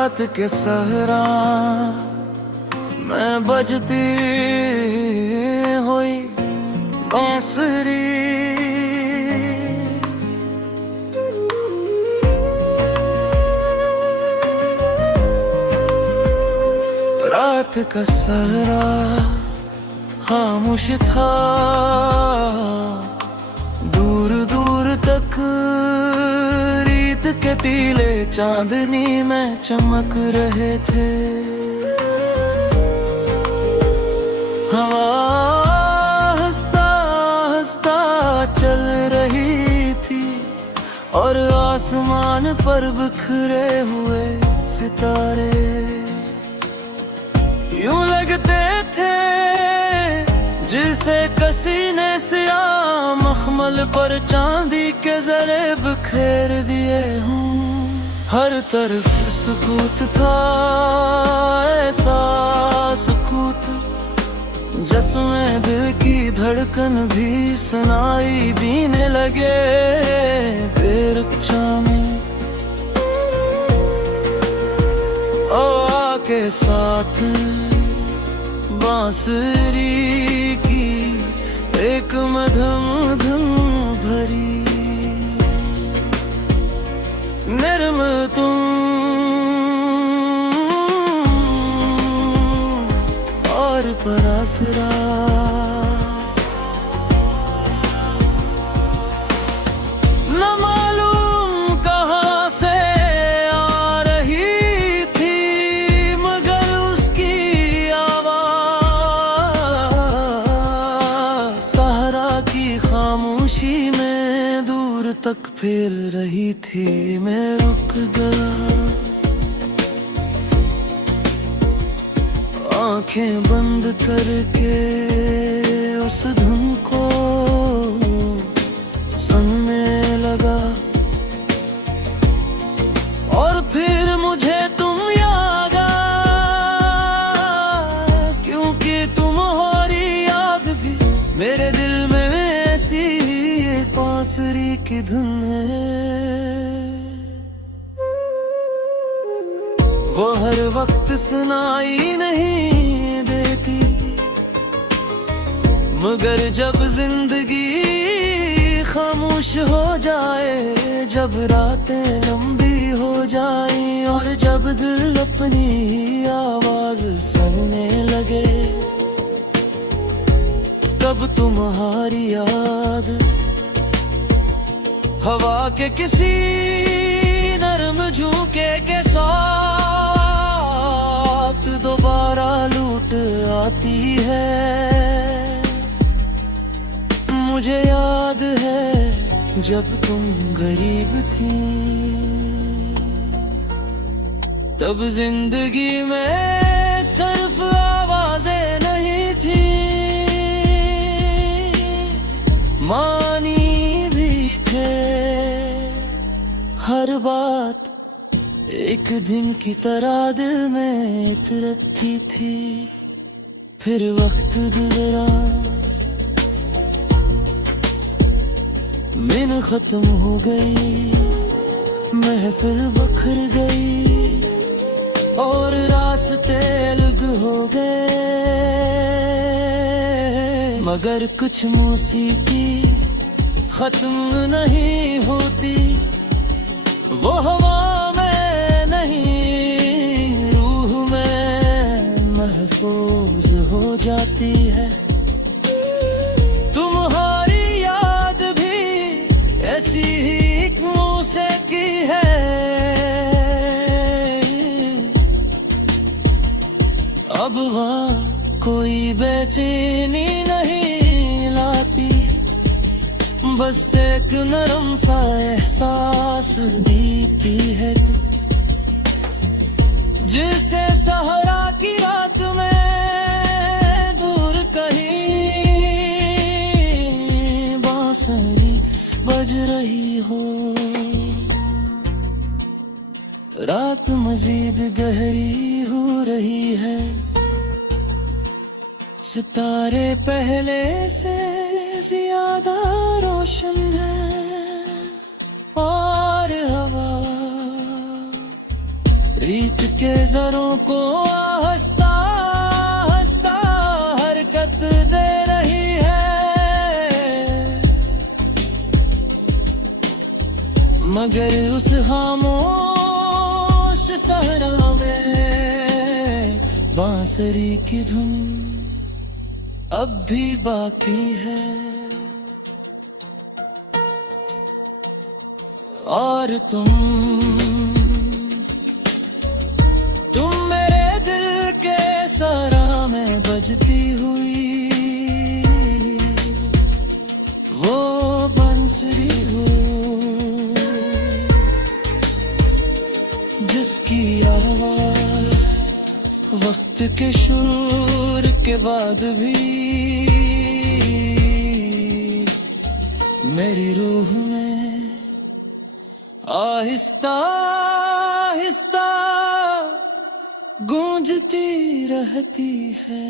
रात के सहरा मैं बजती हुई बांसुरी, रात का सहरा खामोश था, दूर दूर तक रीत के तीले चांदनी में चमक रहे थे। हवा हंसता हंसता चल रही थी और आसमान पर बिखरे हुए सितारे यूं लगते थे जिसे किसी ने सियाह मखमल पर चांदी के जरे बिखेर दिए हूँ। हर तरफ सुकूत था, ऐसा सुकूत जिसमें दिल की धड़कन भी सुनाई देने लगे बेरक्षा में। ओ आके साथ बांसुरी की एक मधुम धुन भरी, नर्म तुम और परासरा। न मालूम कहाँ से आ रही थी मगर उसकी आवाज़ सहरा की खामोशी में दूर तक फैल रही थी। मैं रुक गया, आंखें बंद करके उस धुन को सुनने लगा। और फिर मुझे तुम याद आया, क्योंकि तुम्हारी याद भी मेरे दिल में ऐसी ही बांसुरी की धुन है। वो हर वक्त सुनाई नहीं देती मगर जब जिंदगी खामोश हो जाए, जब रातें लंबी हो जाएं और जब दिल अपनी आवाज सुनने लगे, तब तुम्हारी याद हवा के किसी नरम झोंके के साथ दोबारा लूट आती है। मुझे याद है जब तुम गरीब थी, तब जिंदगी में सिर्फ आवाजें नहीं थी, मानी भी थे। हर बात एक दिन की तरह दिल में उतरती थी। फिर वक्त गुजरा, मिन खत्म हो गई, महफिल बखर गई और रास्ते अलग हो गए, मगर कुछ मौसीकी खत्म नहीं होती। वो हवा में नहीं, रूह में महफूज हो जाती है। तुम्हारी याद भी ऐसी ही एक मौसीकी है। अब वहाँ कोई बेचैनी नहीं लाती, बस एक नरम सा एहसास देती है तू, जिसे सहरा की रात में दूर कहीं बांसुरी बज रही हो। रात मजीद गहरी हो रही है, सितारे पहले से ज्यादा रोशन है और हवा रीत के जरों को हंसता हंसता हरकत दे रही है, मगर उस खामोश सहरा में बांसुरी की धुन अब भी बाकी है। और तुम मेरे दिल के सरा में बजती हुई वो बंसुरी हो, जिसकी आवाज वक्त के शोर के बाद भी मेरी रूह में आहिस्ता आहिस्ता गूंजती रहती है।